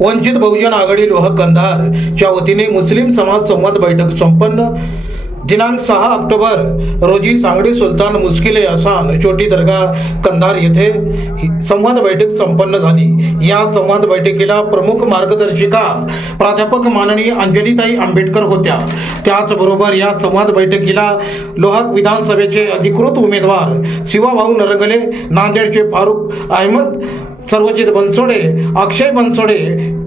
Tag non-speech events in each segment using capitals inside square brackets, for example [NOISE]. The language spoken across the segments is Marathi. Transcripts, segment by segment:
वंचित बहुजन आघाडी लोह कंधार च्या वतीने मुस्लिम समाज संवाद बैठक संपन्न. दिनांक सहा ऑक्टोबर रोजी सांगडी सुलतान मुस्किले असान छोटी दर्गा कंधार येथे संवाद बैठक संपन्न झाली. या संवाद बैठकीला प्रमुख मार्गदर्शिका प्राध्यापक माननीय अंजलीताई आंबेडकर होत्या. त्याचबरोबर या संवाद बैठकीला लोहक विधानसभेचे अधिकृत उमेदवार शिवाभाऊ नरंगले नांदेडचे फारुख अहमद सर्वजित बनसोडे अक्षय बनसोडे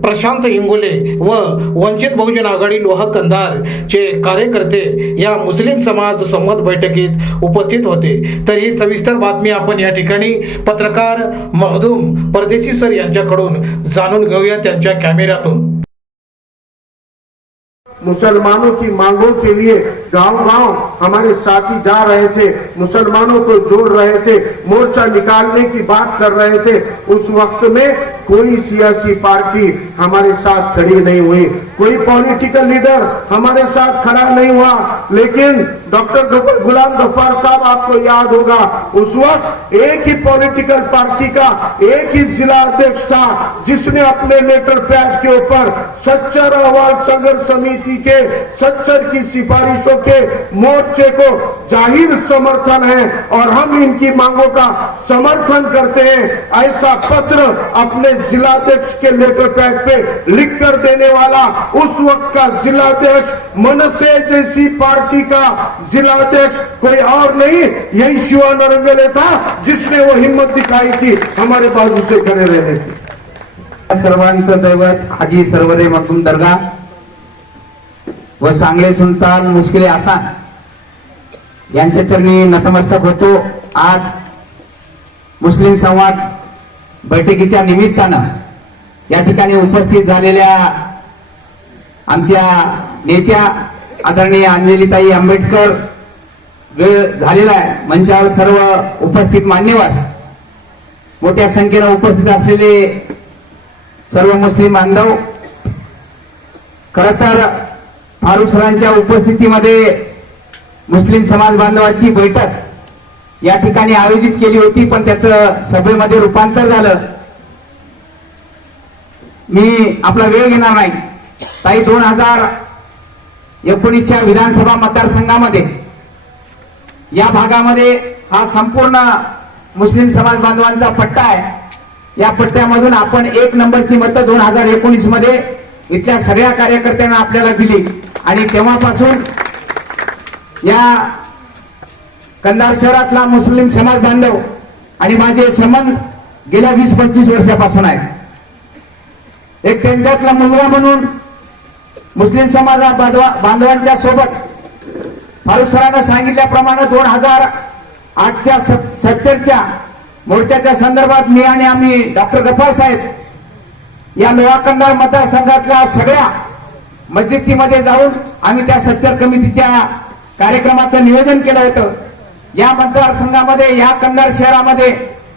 प्रशांत इंगोले व वंचित बहुजन आघाडी लोहा कंधार चे कार्यकर्ते या मुस्लिम समाज संवाद बैठकीत उपस्थित होते. तर ही सविस्तर बातमी आपण या ठिकाणी पत्रकार मखदूम परदेशी सर यांच्याकडून जाणून घेऊया त्यांच्या कॅमेऱ्यातून. मुसलमानों की मांगों के लिए गाँव गाँव हमारे साथी जा रहे थे, मुसलमानों को जोड़ रहे थे, मोर्चा निकालने की बात कर रहे थे। उस वक्त में कोई सियासी पार्टी हमारे साथ खड़ी नहीं हुई। कोई पॉलिटिकल लीडर हमारे साथ खड़ा नहीं हुआ। लेकिन डॉक्टर गुलाम गफ्फार साहब, आपको याद होगा, उस वक्त एक ही पॉलिटिकल पार्टी का एक ही जिला अध्यक्ष था, जिसने अपने लेटर पैड के ऊपर सच्चर अहवाल संघर्ष समिति के, सच्चर की सिफारिशों के मोर्चे को ज़ाहिर समर्थन है और हम इनकी मांगों का समर्थन करते हैं, ऐसा पत्र अपने जिलाध्यक्ष के लेटर पैड पे लिख कर देने वाला उस वक्त का जिलाध्यक्ष मनसे जैसी पार्टी का जिला अध्यक्ष कोई और नहीं यही शिवा नरंगले था जिसने वो हिम्मत दिखाई थी हमारे बाजू से खड़े रहने की सर्वांचं दैवत हाजी सर्वरे मखदूम दर्गा व सांगले सुलतान मुश्किले आसान यांच्या चरणी नतमस्तक होतो. आज मुस्लिम संवाद बैठकीच्या निमित्तानं या ठिकाणी उपस्थित झालेल्या आमच्या नेत्या आदरणीय अंजलीताई आंबेडकर वेळ झालेला आहे. मंचावर सर्व उपस्थित मान्यवर. मोठ्या संख्येनं उपस्थित असलेले सर्व मुस्लिम बांधव खर तर फारुख सरांच्या उपस्थितीमध्ये मुस्लिम समाज बांधवाची बैठक या ठिकाणी आयोजित केली होती पण त्याचं सभेमध्ये रूपांतर झालं. मी आपला वेळ घेणार नाही. ताई दोन हजार एकोणीसच्या विधानसभा मतदारसंघामध्ये. या भागामध्ये हा संपूर्ण मुस्लिम समाज बांधवांचा पट्टा आहे. या पट्ट्यामधून आपण एक नंबरची मतं दोन हजार एकोणीसमध्ये इथल्या सगळ्या कार्यकर्त्यांना आपल्याला दिली. आणि तेव्हापासून या कंधार शहरातला मुस्लिम समाज बांधव आणि माझे संबंध गेल्या वीस पंचवीस वर्षापासून आहेत. एक त्यांच्यातला मुलगा म्हणून मुस्लिम समाज बांधवा बांधवांच्या सोबत फारुख सरांना सांगितल्याप्रमाणे दोन हजार आठच्या सत्तरच्या मोर्चाच्या संदर्भात मी आणि आम्ही डॉक्टर गफ्फार साहेब या लोहा मतदारसंघातल्या सगळ्या मस्जिदीमध्ये जाऊन आम्ही त्या सच्चर कमिटीच्या कार्यक्रमाचं नियोजन केलं होतं. या मतदारसंघामध्ये या कंधार शहरामध्ये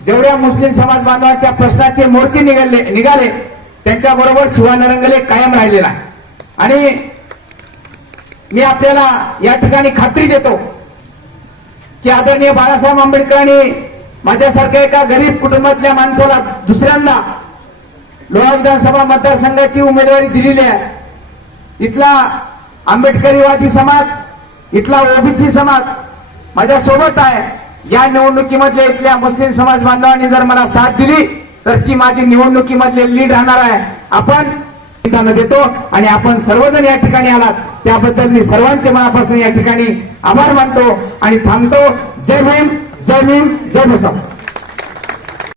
जेवढ्या मुस्लिम समाज बांधवांच्या प्रश्नाचे मोर्चे निघाले निघाले त्यांच्याबरोबर शिवानरंगले कायम राहिलेला आहे. आणि मी आपल्याला या ठिकाणी खात्री देतो की आदरणीय बाळासाहेब आंबेडकरांनी माझ्यासारख्या एका गरीब कुटुंबातल्या माणसाला दुसऱ्यांदा लोहा विधानसभा मतदारसंघाची उमेदवारी दिलेली आहे. इथला आंबेडकरीवादी समाज इथला ओबीसी समाज माझ्या सोबत आहे. या निवडणुकीमधल्या इथल्या मुस्लिम समाज बांधवांनी जर मला साथ दिली तर ती माझी निवडणुकीमधले लीड राहणार आहे. आपण ठिकाणं देतो आणि आपण सर्वजण या ठिकाणी आलात. त्याबद्दल मी सर्वांचे मनापासून या ठिकाणी आभार मानतो आणि थांबतो. जय भीम जय भीम जय बसव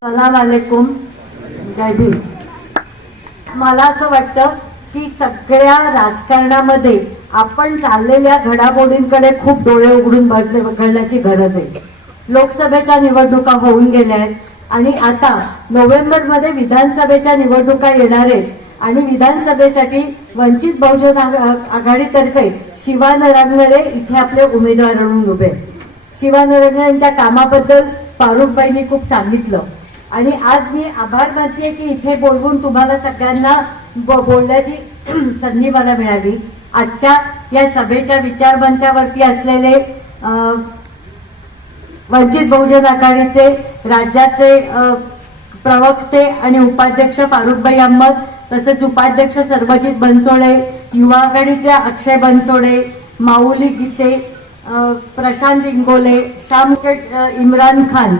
सलाम वालेकुम जय भीम. मला असं वाटतं की सगळ्या राजकारणामध्ये आपण चाललेल्या घडामोडींकडे खूप डोळे उघडून बघण्याची गरज आहे. लोकसभेच्या निवडणुका होऊन गेल्या आहेत आणि आता नोव्हेंबरमध्ये विधानसभेच्या निवडणुका येणार आहेत. आणि विधानसभेसाठी वंचित बहुजन आघाडीतर्फे शिवा नरांगरे इथे आपले उमेदवार म्हणून उभे. शिवा नरंगे यांच्या कामाबद्दल फारुखबाईंनी खूप सांगितलं. आणि आज मी आभार मानते की इथे बोलवून तुम्हाला सगळ्यांना बोलण्याची [CLEARS THROAT] संधी मला मिळाली. आजच्या या सभेच्या विचारमंचावरती असलेले अं, वंचित बहुजन आघाडीचे राज्याचे प्रवक्ते आणि उपाध्यक्ष फारुखबाई अहमद तसेच उपाध्यक्ष सर्वजित बनसोडे युवा आघाडीचे अक्षय बनसोडे माऊली गीते प्रशांत इंगोले श्यामकेट इम्रान खान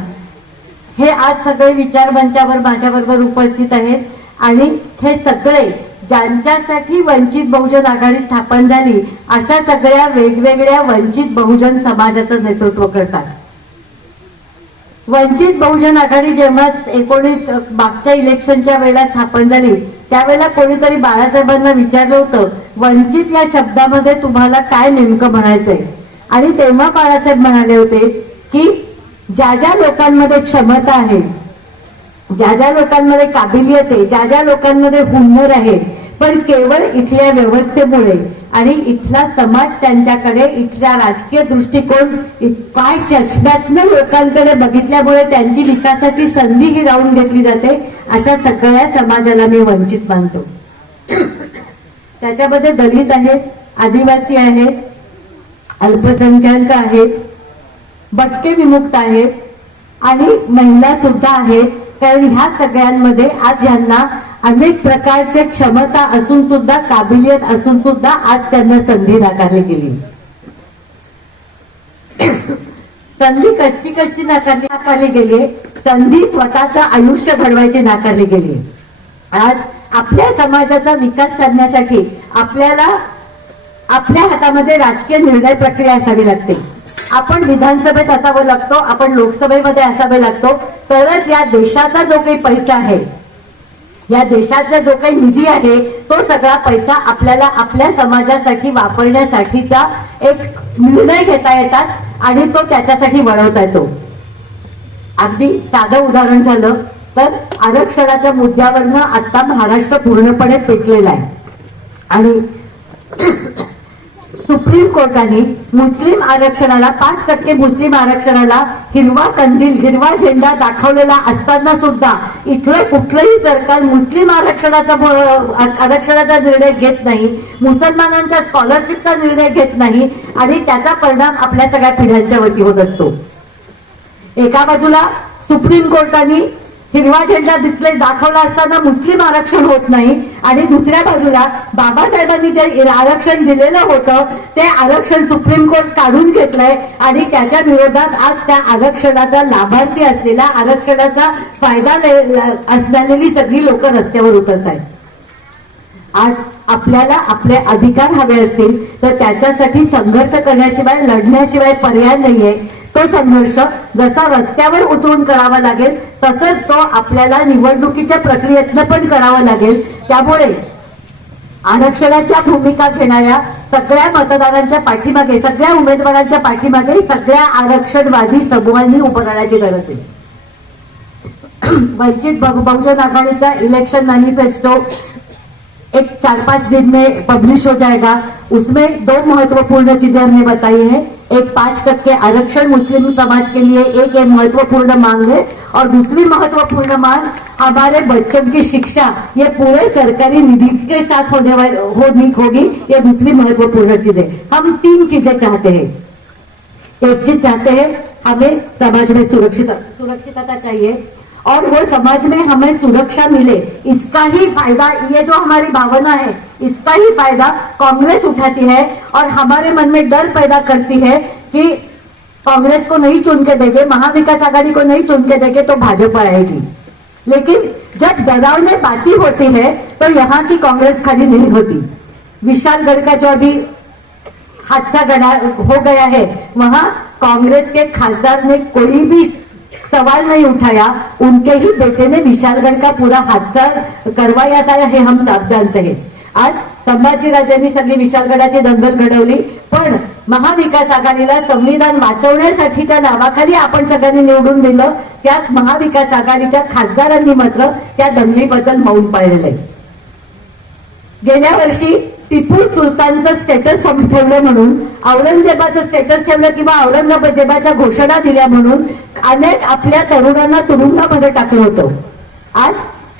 हे आज सगळे विचार मंचावर माझ्याबरोबर उपस्थित आहेत. आणि हे सगळे ज्यांच्यासाठी वंचित बहुजन आघाडी स्थापन झाली अशा सगळ्या वेगवेगळ्या वंचित बहुजन समाजाचं नेतृत्व करतात. वंचित बहुजन आघाडी जेव्हा एकोणीस मागच्या इलेक्शनच्या वेळेला स्थापन झाली त्यावेळेला कोणीतरी बाळासाहेबांना विचारलं होतं वंचित या शब्दामध्ये तुम्हाला काय नेमकं म्हणायचंय? आणि तेव्हा बाळासाहेब म्हणाले होते की ज्या ज्या लोकांमध्ये क्षमता आहे ज्या ज्या लोकांमध्ये काबिलियत आहे ज्या ज्या लोकांमध्ये हुन्नर आहे पण केवळ इथल्या व्यवस्थेमुळे आणि इथला समाज त्यांच्याकडे इथल्या राजकीय दृष्टिकोन काय चष्म्यातनं लोकांकडे बघितल्यामुळे त्यांची विकासाची संधी ही राहून घेतली जाते अशा सगळ्या समाजाला मी वंचित मानतो. त्याच्यामध्ये दलित आहेत आदिवासी आहेत अल्पसंख्याक आहेत भटके विमुक्त आहेत आणि महिला सुद्धा आहेत. कारण ह्या सगळ्यांमध्ये आज यांना अनेक प्रकारच्या क्षमता असून सुद्धा काबिलियत असून सुद्धा आज त्यांना संधी नाकारली गेली. संधी कशी कशी नाकारली नाकारली गेली? संधी स्वतःचं आयुष्य घडवायची नाकारली गेली. आज आपल्या समाजाचा विकास साधण्यासाठी आपल्याला आपल्या हातामध्ये राजकीय निर्णय प्रक्रिया असावी लागते. आपण विधानसभेत असावं लागतो आपण लोकसभेमध्ये असावे लागतो तरच या देशाचा जो काही पैसा आहे या देशाचा जो काही निधी आहे तो सगळा पैसा आपल्याला आपल्या समाजासाठी वापरण्यासाठीचा एक निर्णय घेता येतात आणि तो त्याच्यासाठी वळवता येतो. अगदी साधं उदाहरण झालं तर आरक्षणाच्या मुद्द्यावरनं आता महाराष्ट्र पूर्णपणे पेटलेला आहे. आणि सुप्रीम कोर्टाने मुस्लिम आरक्षणाला पाच टक्के मुस्लिम आरक्षणाला हिरवा कंदील हिरवा झेंडा दाखवलेला असताना सुद्धा इथलं कुठलंही सरकार मुस्लिम आरक्षणाचा आरक्षणाचा निर्णय घेत नाही मुसलमानांच्या स्कॉलरशिपचा निर्णय घेत नाही आणि त्याचा परिणाम आपल्या सगळ्या पिढ्यांच्या वती होत असतो. एका बाजूला सुप्रीम कोर्टाने हिरवा झेंडा दिसले दाखवला असताना मुस्लिम आरक्षण होत नाही. आणि दुसऱ्या बाजूला बाबासाहेबांनी जे आरक्षण दिलेलं होतं ते आरक्षण सुप्रीम कोर्ट काढून घेतलंय आणि त्याच्या विरोधात आज त्या आरक्षणाचा लाभार्थी असलेला आरक्षणाचा फायदा असलेली सगळी लोक रस्त्यावर उतरत आहेत आज आपल्याला आपले अधिकार हवे असतील तर त्याच्यासाठी संघर्ष करण्याशिवाय लढण्याशिवाय पर्याय नाहीये. तो संघर्ष जसा रस्त्यावर उतरून करावा लागेल तसंच तो आपल्याला निवडणुकीच्या प्रक्रियेतनं पण करावा लागेल. त्यामुळे आरक्षणाच्या भूमिका घेणाऱ्या सगळ्या मतदारांच्या पाठीमागे सगळ्या उमेदवारांच्या पाठीमागे सगळ्या आरक्षणवादी समूहांनी उभं राहण्याची गरज आहे. [CLEARS THROAT] वंचित बहुजन आघाड़ीचा इलेक्शन मैनिफेस्टो एक चार पांच दिन में पब्लिश हो जाएगा. उसमें दो महत्त्वपूर्ण चीजें हमने बताई है. एक पाँच टक्के आरक्षण मुस्लिम समाज के लिए एक ये महत्वपूर्ण मांग है। और दूसरी महत्वपूर्ण मांग, हमारे बच्चों की शिक्षा, ये पूरे सरकारी निधि के साथ होने वाली होनी होगी, ये दूसरी महत्वपूर्ण चीज़ है। हम तीन चीज़ें चाहते हैं। एक चीज़ चाहते हैं, हमें समाज में सुरक्षित, सुरक्षितता चाहिए। और वो समाज में हमें सुरक्षा मिले। इसका ही फायदा ये जो हमारी भावना है इसका ही फायदा कांग्रेस उठाती है और हमारे मन में डर पैदा करती है कि कांग्रेस को नहीं चुन के देंगे महाविकास आघाड़ी को नहीं चुन के देंगे तो भाजपा आएगी। लेकिन जब डरावने बातें होती है तो यहाँ की कांग्रेस खड़ी नहीं होती। विशालगढ़ का जो अभी हादसा गड़ा हो गया है वहां कांग्रेस के खासदार ने कोई भी सवाल नहीं उठाया. उनके ही बेटे ने विशालगढ़ का पूरा हादसा करवाया था हे हम सब जानते हैं. आज संभाजीराजांनी सगळी विशालगडाची दंगल घडवली. पण महाविकास आघाडीला संविधान वाचवण्यासाठीच्या नावाखाली आपण सगळ्यांनी निवडून दिलं. त्याच महाविकास आघाडीच्या खासदारांनी मात्र त्या दंगलीबद्दल मौन पाळलेलं आहे. गेल्या वर्षी टिपू सुलतानचं स्टेटस ठेवलं म्हणून औरंगजेबाचं स्टेटस ठेवलं किंवा औरंगजेबाच्या घोषणा दिल्या म्हणून अनेक आपल्या तरुणांना तुरुंगामध्ये टाकलं होतं. आज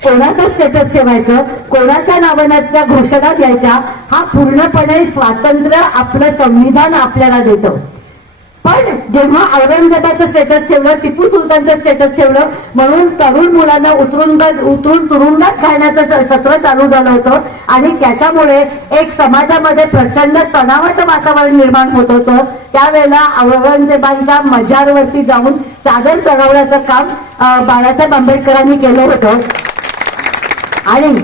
कोणाचं स्टेटस ठेवायचं कोणाच्या नावानाच्या घोषणा द्यायच्या हा पूर्णपणे स्वातंत्र्य आपलं संविधान आपल्याला देतं. पण जेव्हा औरंगजेबाचं स्टेटस ठेवलं टिपू सुलतानचं स्टेटस ठेवलं म्हणून तरुण मुलांना उतरून उतरून तुरुंगात घालण्याचं सत्र चालू झालं होतं. आणि त्याच्यामुळे एक समाजामध्ये प्रचंड तणावाचं वातावरण निर्माण होत होतं. त्यावेळेला औरंगजेबांच्या मजारवरती जाऊन चादर चढवण्याचं काम बाळासाहेब आंबेडकरांनी केलं होतं. आणि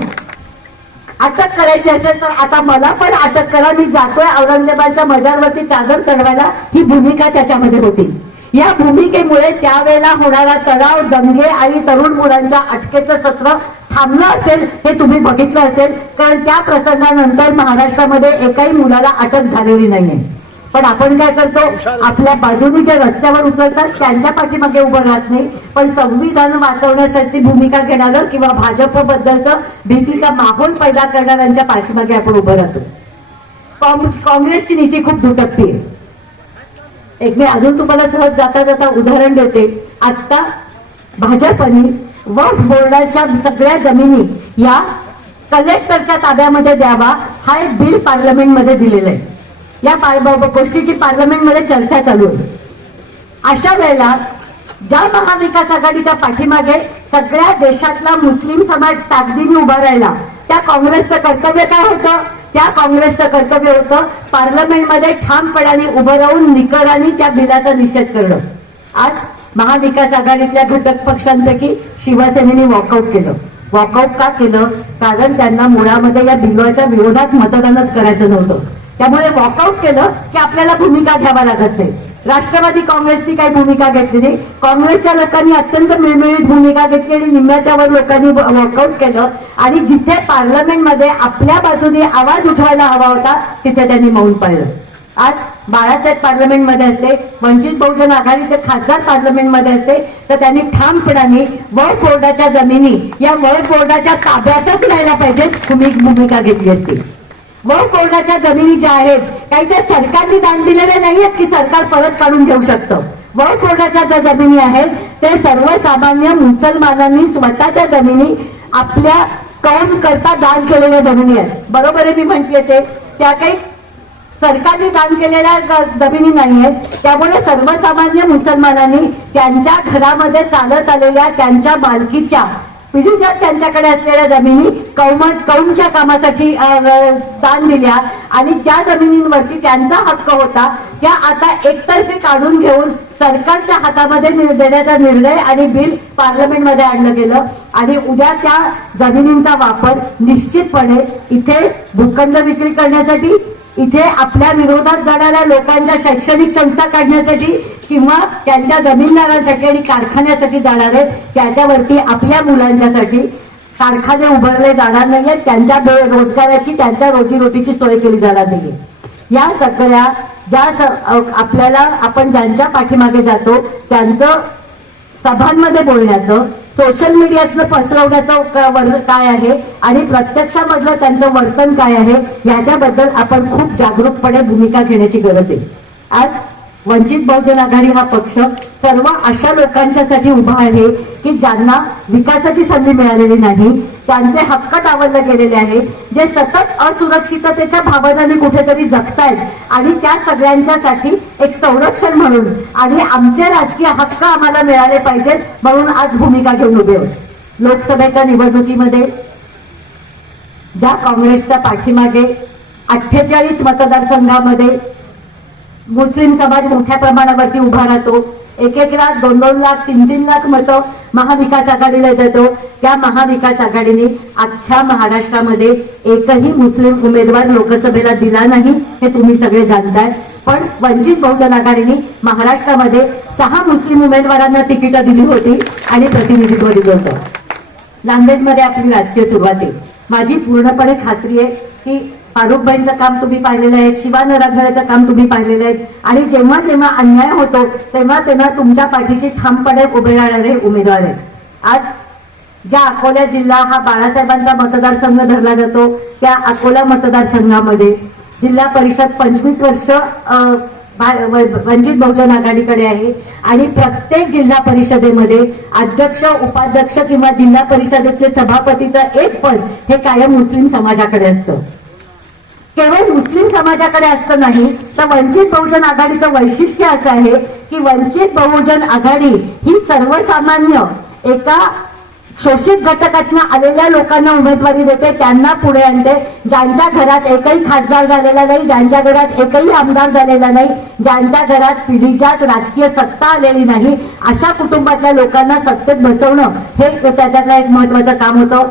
अटक करायची असेल तर आता मला पण अटक करा. मी जातोय औरंगजेबाच्या मजारवरती चादर चढवायला. ही भूमिका त्याच्यामध्ये होती. या भूमिकेमुळे त्यावेळेला होणारा तणाव दंगे आणि तरुण मुलांच्या अटकेचं सत्र थांबलं असेल हे तुम्ही बघितलं असेल. कारण त्या प्रसंगानंतर महाराष्ट्रामध्ये एकाही मुलाला अटक झालेली नाहीये. पण आपण काय करतो आपल्या बाजूनी जे रस्त्यावर उचलतात त्यांच्या पाठीमागे उभं राहत नाही. पण संविधान वाचवण्यासाठी भूमिका घेणारं किंवा भाजप बद्दलचं भीतीचा माहोल पैदा करणाऱ्यांच्या पाठीमागे आपण उभं राहतो. काँग- काँग्रेसची नीती खूप दुटकती आहे. एक मी अजून तुम्हाला सहज जाता जाता उदाहरण देते. आता भाजपने वक्फ बोर्डाच्या सगळ्या जमिनी या कलेक्टरच्या ताब्यामध्ये द्यावा हा एक बिल पार्लमेंटमध्ये दिलेलं आहे. या गोष्टीची पार्लमेंटमध्ये चर्चा चालू आहे. अशा वेळेला ज्या महाविकास आघाडीच्या पाठीमागे सगळ्या देशातला मुस्लिम समाज ताकदीने उभा राहिला. त्या काँग्रेसचं कर्तव्य काय होतं? त्या काँग्रेसचं कर्तव्य होतं पार्लमेंटमध्ये ठामपणाने उभं राहून निकराने त्या बिलाचा निषेध करणं. आज महाविकास आघाडीतल्या घटक पक्षांपैकी शिवसेनेने वॉकआउट केलं. वॉकआउट का केलं? कारण त्यांना मुळामध्ये या बिलाच्या विरोधात मतदानच करायचं नव्हतं. त्यामुळे वॉकआउट केलं की आपल्याला भूमिका घ्यावा लागत नाही. राष्ट्रवादी काँग्रेसनी काही भूमिका घेतली नाही. काँग्रेसच्या लोकांनी अत्यंत मिळमिळीत भूमिका घेतली आणि निम्म्याच्या वर लोकांनी वॉकआउट केलं. आणि जिथे पार्लमेंटमध्ये आपल्या बाजूने आवाज उठवायला हवा होता तिथे त्यांनी मौन पाळलं. आज बाळासाहेब पार्लमेंटमध्ये असते वंचित बहुजन आघाडीचे खासदार पार्लमेंटमध्ये असते तर त्यांनी ठामपणाने वक्फ बोर्डाच्या जमिनी या वर्ल्ड बोर्डाच्या ताब्यातच राहायला पाहिजेत. तुम्ही भूमिका घेतली असती. वक्फ कोर्टाच्या जमिनी ज्या आहेत काही त्या सरकारने दान दिलेल्या नाही आहेत की सरकार परत काढून घेऊ शकतं. वक्फ कोर्टाच्या ज्या जमिनी आहेत ते सर्वसामान्य मुसलमानांनी स्वतःच्या जमिनी आपल्या कौम करता दान केलेल्या जमिनी आहेत. बरोबर आहे मी म्हटले ते. त्या काही सरकारने दान केलेल्या जमिनी नाही आहेत त्यामुळे सर्वसामान्य मुसलमानांनी त्यांच्या घरामध्ये चालत आलेल्या त्यांच्या मालकीच्या पिढीच्या त्यांच्याकडे असलेल्या जमिनी कौम कौमच्या कामासाठी दान दिल्या आणि त्या जमिनींवरती त्यांचा हक्क होता. त्या आता एकतर्फे काढून घेऊन सरकारच्या हातामध्ये देण्याचा निर्णय आणि बिल पार्लमेंटमध्ये आणलं गेलं. आणि उद्या त्या जमिनींचा वापर निश्चितपणे इथे भूखंड विक्री करण्यासाठी इथे आपल्या विरोधात जाणाऱ्या लोकांच्या शैक्षणिक संस्था काढण्यासाठी किंवा त्यांच्या जमीनदारांसाठी आणि कारखान्यासाठी जाणार आहेत त्याच्यावरती आपल्या मुलांच्यासाठी कारखाने उभारले जाणार नाहीयेत. त्यांच्या रोजगाराची त्यांच्या रोजीरोटीची सोय केली जाणार नाहीये. या सगळ्या ज्या आपल्याला आपण ज्यांच्या पाठीमागे जातो त्यांचं सभांमध्ये बोलण्याचं सोशल मीडियातलं पसरवण्याचं क- काय आहे? आणि प्रत्यक्षामधलं त्यांचं वर्तन काय आहे? याच्याबद्दल आपण खूप जागरूकपणे भूमिका घेण्याची गरज आहे. आज वंचित बहुजन आघाडी हा पक्ष सर्व अशा लोकांच्यासाठी उभा आहे की ज्यांना विकासाची संधी मिळालेली नाही त्यांचे हक्क डावलले गेलेले आहेत जे सतत असुरक्षिततेच्या भावनाने कुठेतरी जगतायत आणि त्या सगळ्यांच्यासाठी एक संरक्षण म्हणून आणि आमचे राजकीय हक्क आम्हाला मिळाले पाहिजेत म्हणून आज भूमिका घेऊन उभे आहोत. लोकसभेच्या निवडणुकीमध्ये ज्या काँग्रेसच्या पाठीमागे अठ्ठेचाळीस मतदारसंघामध्ये मुस्लिम समाज मोठ्या प्रमाणावरती उभा राहतो. एक एक लाख दोन दोन लाख तीन तीन लाख मतं महाविकास आघाडीला देतो त्या महाविकास आघाडीने अख्ख्या महाराष्ट्रामध्ये एकही मुस्लिम उमेदवार लोकसभेला दिला नाही हे तुम्ही सगळे जाणताय. पण वंचित बहुजन आघाडीने महाराष्ट्रामध्ये सहा मुस्लिम उमेदवारांना तिकीटं दिली होती आणि प्रतिनिधित्व दिलं होतं. नांदेडमध्ये आपली राजकीय सुरुवात आहे. माझी पूर्णपणे खात्री आहे की फारुखबाईंचं काम तुम्ही पाहिलेलं आहे शिवा नराधराचं काम तुम्ही पाहिलेलं आहे. आणि जेव्हा जेव्हा अन्याय होतो तेव्हा तेव्हा तुमच्या पाठीशी ठामपणे उभे राहणारे उमेदवार आहेत. आज ज्या अकोला जिल्हा हा बाळासाहेबांचा मतदारसंघ धरला जातो त्या अकोला मतदारसंघामध्ये जिल्हा परिषद पंचवीस वर्ष वंचित बहुजन आघाडीकडे आहे. आणि प्रत्येक जिल्हा परिषदेमध्ये अध्यक्ष उपाध्यक्ष किंवा जिल्हा परिषदेतले सभापतीचं एक पद हे कायम मुस्लिम समाजाकडे असतं. केवळ मुस्लिम समाजाकडे असं नाही तर वंचित बहुजन आघाडीचं वैशिष्ट्य असं आहे की वंचित बहुजन आघाडी ही सर्वसामान्य एका शोषित घटकातनं आलेल्या लोकांना उमेदवारी देते त्यांना पुढे आणते. ज्यांच्या घरात एकही खासदार झालेला नाही ज्यांच्या घरात एकही आमदार झालेला नाही ज्यांच्या घरात पिढीच्याच राजकीय सत्ता आलेली नाही अशा कुटुंबातल्या लोकांना सत्तेत बसवणं हे त्याच्यातलं एक महत्वाचं काम होतं.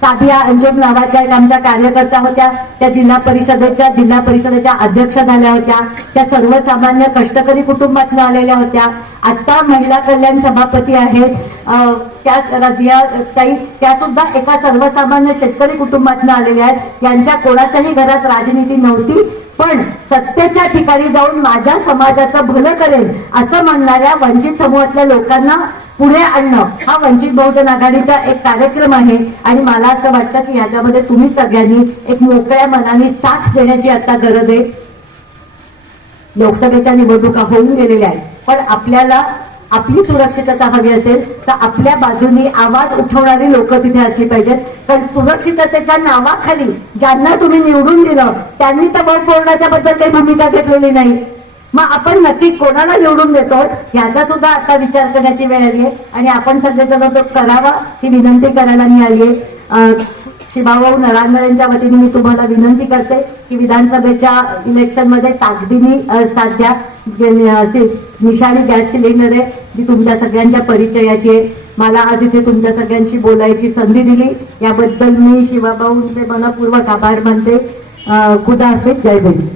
साधिया अंजुम नावाच्या एक आमच्या कार्यकर्त्या होत्या. त्या जिल्हा परिषदेच्या जिल्हा परिषदेच्या अध्यक्ष झाल्या होत्या. त्या सर्वसामान्य कष्टकरी कुटुंबातून आलेल्या होत्या. आता महिला कल्याण सभापती आहेत. अं, त्या रजिया ताई त्या सुद्धा एका सर्वसामान्य शेतकरी कुटुंबातून आलेल्या आहेत. यांच्या कोणाच्याही घरात राजनीती नव्हती पण सत्तेच्या ठिकाणी जाऊन माझ्या समाजाचं भलं करेल असं म्हणणाऱ्या वंचित समूहातल्या लोकांना पुढे आणणं हा वंचित बहुजन आघाडीचा एक कार्यक्रम आहे. आणि मला असं वाटतं की याच्यामध्ये तुम्ही सगळ्यांनी एक मोकळ्या मनाने साथ देण्याची आता गरज आहे. लोकसभेच्या निवडणुका होऊन गेलेल्या आहेत. पण आपल्याला आपली सुरक्षितता हवी असेल तर आपल्या बाजूनी आवाज उठवणारी लोक तिथे असली पाहिजेत. कारण सुरक्षिततेच्या नावाखाली ज्यांना तुम्ही निवडून दिलं त्यांनी तर वट फोडण्याच्या बद्दल काही भूमिका घेतलेली नाही. मग आपण नक्की कोणाला निवडून देतो याचा सुद्धा आता विचार करण्याची वेळ आली आहे. आणि आपण सगळेजण तो करावा ही विनंती करायला मी आली आहे. शिवाभाऊ नरांगळेंच्या वतीने मी तुम्हाला विनंती करते की विधानसभेच्या इलेक्शनमध्ये ताकदीने साथ द्या. निशाणी गॅस सिलेंडर आहे जी तुमच्या सगळ्यांच्या परिचयाची आहे. मला आज इथे तुमच्या सगळ्यांशी बोलायची संधी दिली. याबद्दल मी शिवाभाऊंचे मनपूर्वक आभार मानते. खुदा हाफिज. जय भीम.